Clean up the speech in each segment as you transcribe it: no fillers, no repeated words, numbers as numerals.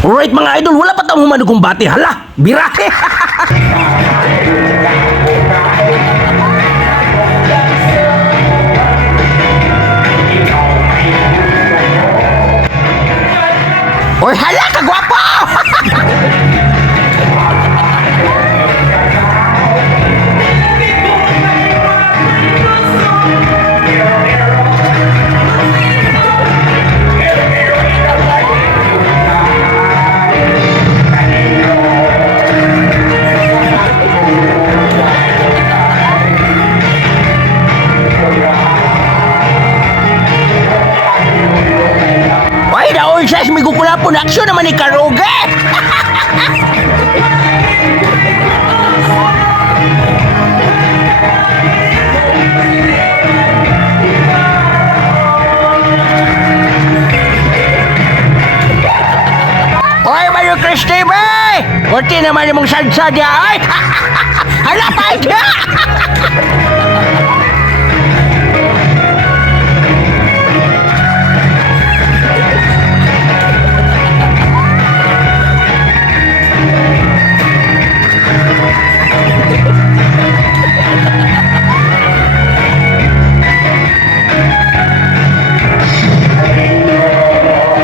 Alright mga idol, wala pa tayong humanugong bati. Hala, birahe! Oy, hala, kagwapo! Ay, daon siya, migukula po na aksyon naman ni Karuge! Oy, Mario Cristi, be! Kunti naman yung mong sadsa niya, ay! Hala, paikya!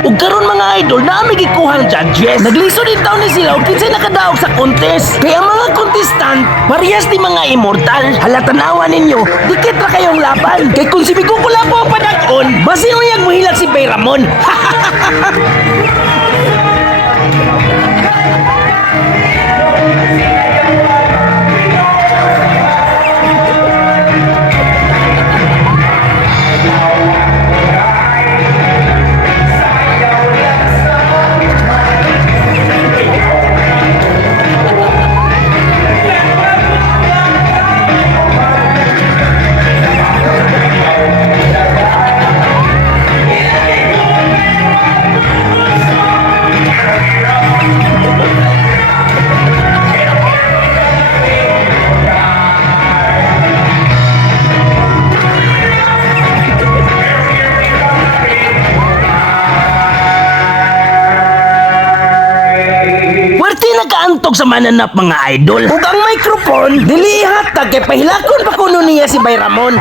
Ug karon mga idol, naami gikuhang judges. Nagliso din taon ni sila ug kinsay nakadaog sa contest. Kaya ang mga contestant, parehas di mga immortal. Hala tanawan ninyo, dikit ra kayong laban. Kay kung si Bigukula po ang padag-on, basin uyang muhilag si Bayramon. Nagaantog sa mananap mga idol. Ug ang microphone dili hatag kay pahilakon pa kuno niya si Bayramon.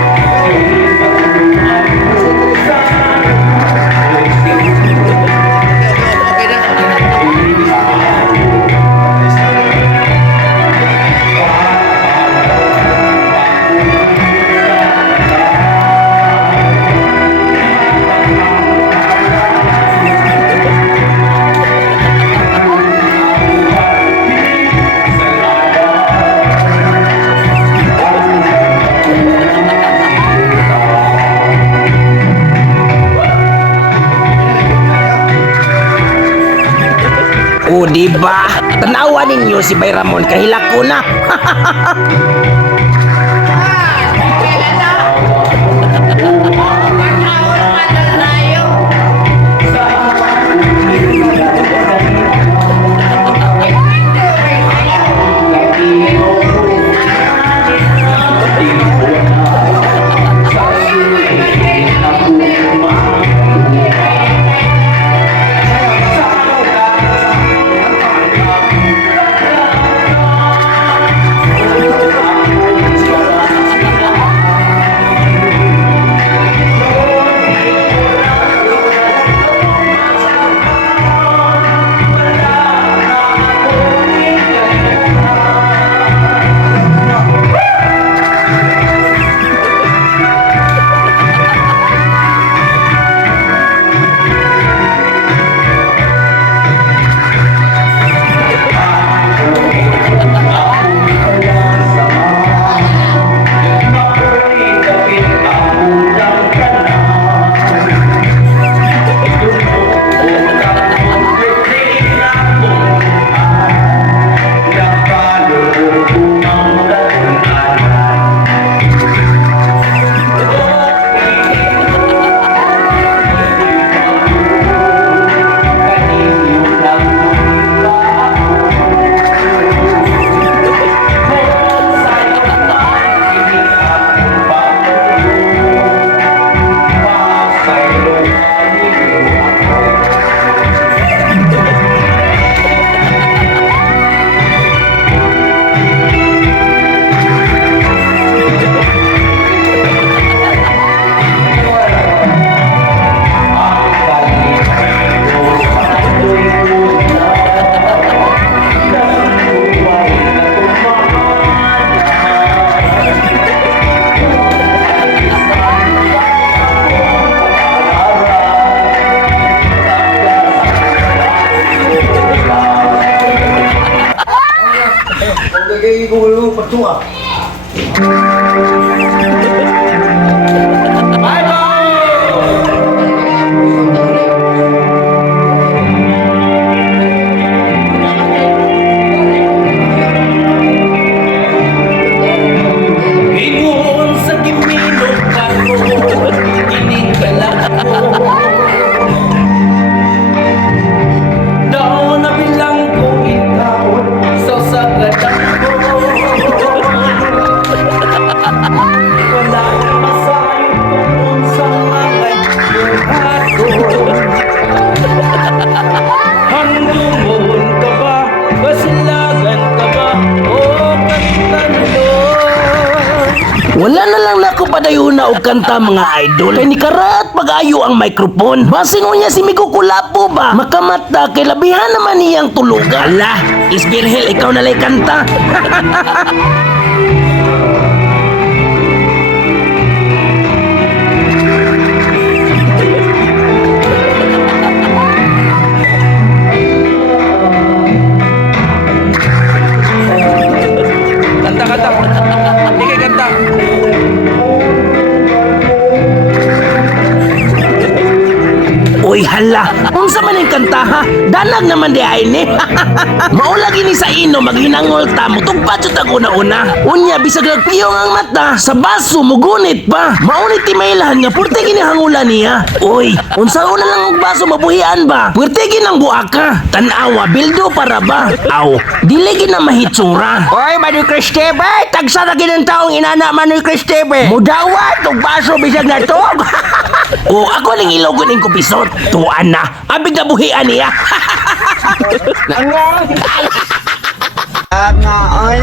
O diba? Tanawan ninyo si Bayramon kahilak ko na. kay Gulo Patua. Ingon sa gimilog ako, kinig ka lang ako. Daon na bilang ko ikaw, sa sagadang ko. Wala nang masayang kung sa mga ako. Hangdumon ka ba, basilagan ka ba, o kantanlo? Wala na lang na ako padayuna og kanta mga idol. Kay ni karat pag-ayo ang microphone. Basin mo niya si Miko Kulapo ba? Makamata kay labihan naman niyang tulugan. Ala, Isbirhel, ikaw na lay kanta. Kanta, kanta. Hindi kay kanta. Uy, hala. Unsa man yung kanta ha? Danag naman di ay ni. Maulagi ni sa ino maghinangol ta mo tugpa jud ako na una. Unya bisag nagpiyong ang mata sa baso mugunit pa. Maunit ti mailahan nga purte gini hangulan niya. Uy, unsa una lang og baso mabuhian ba? Purte ginang buaka. Tan-awa bildo para ba? Aw, dili gina mahitsura. Oy, Manoy Cristebe! Tagsa na ginang taong inana, Manoy Cristebe! Mudawat, ug baso bisag na tog! O ako ning ilogon ing kupisot. Tuan na. Abig na buhian niya. Nga, oy!